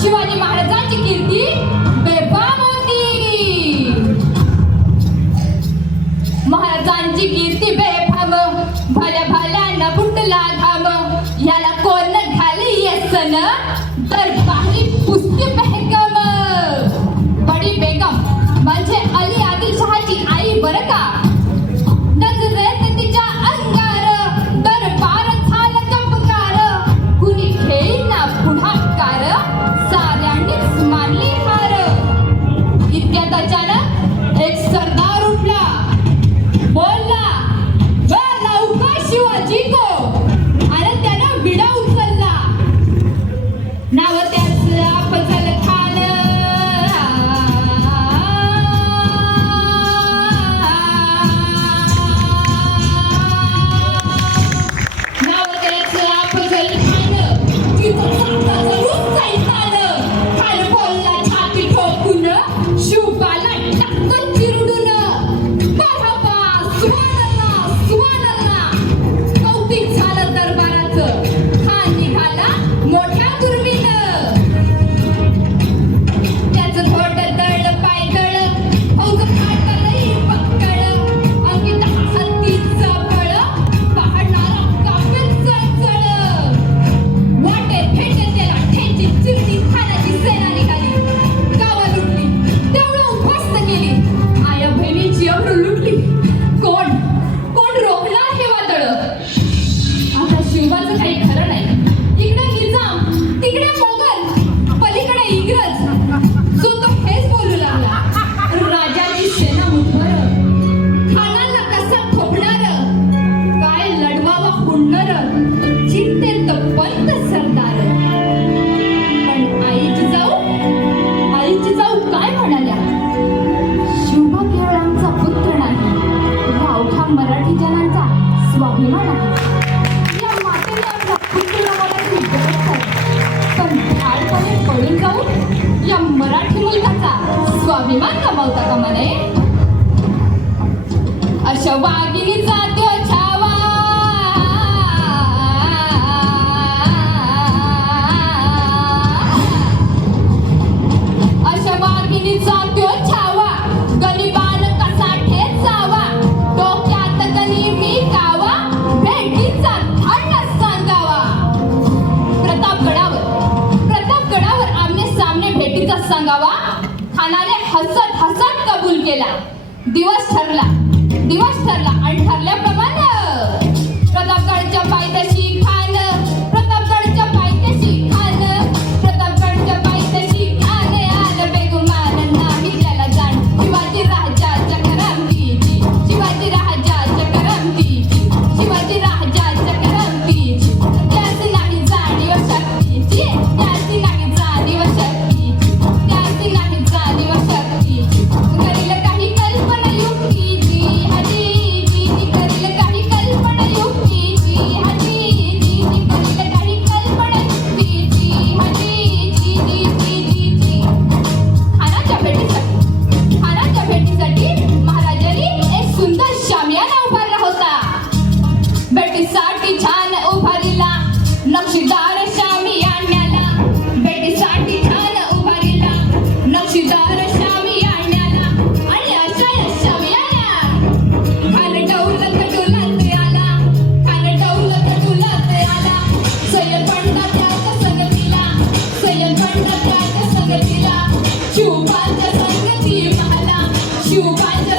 शिवाजी महाराजांची कीर्ती बेफाम होती. महाराजांची कीर्ती बेफाम, भल्या भल्यानं फुटला घाम. याला कोण घाली येसन तर बाही पुसती बेगम. बडी बेगम म्हणजे अली आदिलशहाची आई बरं का. नजरेत तिच्या अंगार दरबार झाला चमकार. कुणी घेईना पुढाकार, साऱ्यांनीच मानली हार. इतक्यात अचानक एक सरदार उठला, बोलला लवका शिवाजी को. आणि त्यानं विडा उचलला. नाव त्याचं अफजल खान. नाव त्याचं अफजल खान. तिथं चांगला जरूर सैतान. खान बोलला छाती ठोकून, शिवबाला टाकतो चिरडून. मरहबा सुभानअल्लाह सुभानअल्लाह. कौतिक झालं दरबाराचं. खान निघाला मोठ्या दुर्बीनं. त्याचं घोटं दळलं पायदळ, फौज फाटलंही पक्कळ. अंगी 10 हत्तीचं बळ, पाहणारा कापेल चळचळ. वाटेत भेटेल त्याला ठेची चिरडी, खानाची सेना निघाली. गावं लुटली, देवळं उद्ध्वस्त केली. आया बहिणीची अब्रू लुटली. कोण कोण रोखणार हे वादळ. आता शिवबाचं काही खरं नाही. इकडे निजाम, तिकडे मोगल, पलीकडे इंग्रज. जो तो हेच बोलू लागला. राजाची सेना मुठभर, खानाला कसा थोपणार. काय लढवावा हुंडणार, चिंतेत पंत सरदार. पण आईची जाऊ काय म्हणाल्या. शिवबा केवळ आमचा पुत्र नाही, या अवघ्या मराठी जनांचा स्वाभिमान आहे. या मातेने आमचा पुत्र मराठी जगत आहे. पण बाळपणे पडून जाऊन या मराठी मुलगाचा स्वाभिमान गमावता कामा नये. अशा वाघिणीचा तो छावा. अशा वाघिणीचा तो छावा. गनिबान कसा ठेचावा. डोक्यात गनी मी कावा. भेटीचा धाडला सांगावा. प्रतापगडावर आमने सामने भेटीचा सांगावा. खानाने हसत हसत कबूल केला. दिवस ठरला आणि ठरल्याप्रमाणे प्रतापगडच्या पायथ्याशी खान. प्रतापगडच्या पायथ्याशी खान. प्रतापगडच्या पायथ्याशी खान. आलं बेगुमान नाही त्याला जाण. शिवाजी राजाच्या करमतीची. शिवाजी राजाच्या करमतीची. शिवाजी राजाच्या करमतीची. त्याची नाही जाणीव शक्तीची. त्याची नाही जाणीव शक्तीची. त्याची नाही जाणीव शक्तीची. करील काही कल्पना युक्तीची. हजीजी करील काही कल्पना युक्तीची. हजीजी करील काही कल्पना युक्तीची. हजीजी. खानाच्या भेटीसाठी महाराजांनी एक सुंदर शामियाना उभारला होता. भेटीसाठी छान उभारीला नक्षीदार शामियान्याला. भेटीसाठी छान उभारीला नक्षीदार शामियान्याला. आणि अशा या शामियान्या खान डौलत डुलत आला. खान डौलत डुलत आला. सय्यदपंडा त्याच्या संगतीला. सय्यदपंडा त्याच्या संगतीला. शिवबाच्या संगती मला. शिवबाच्या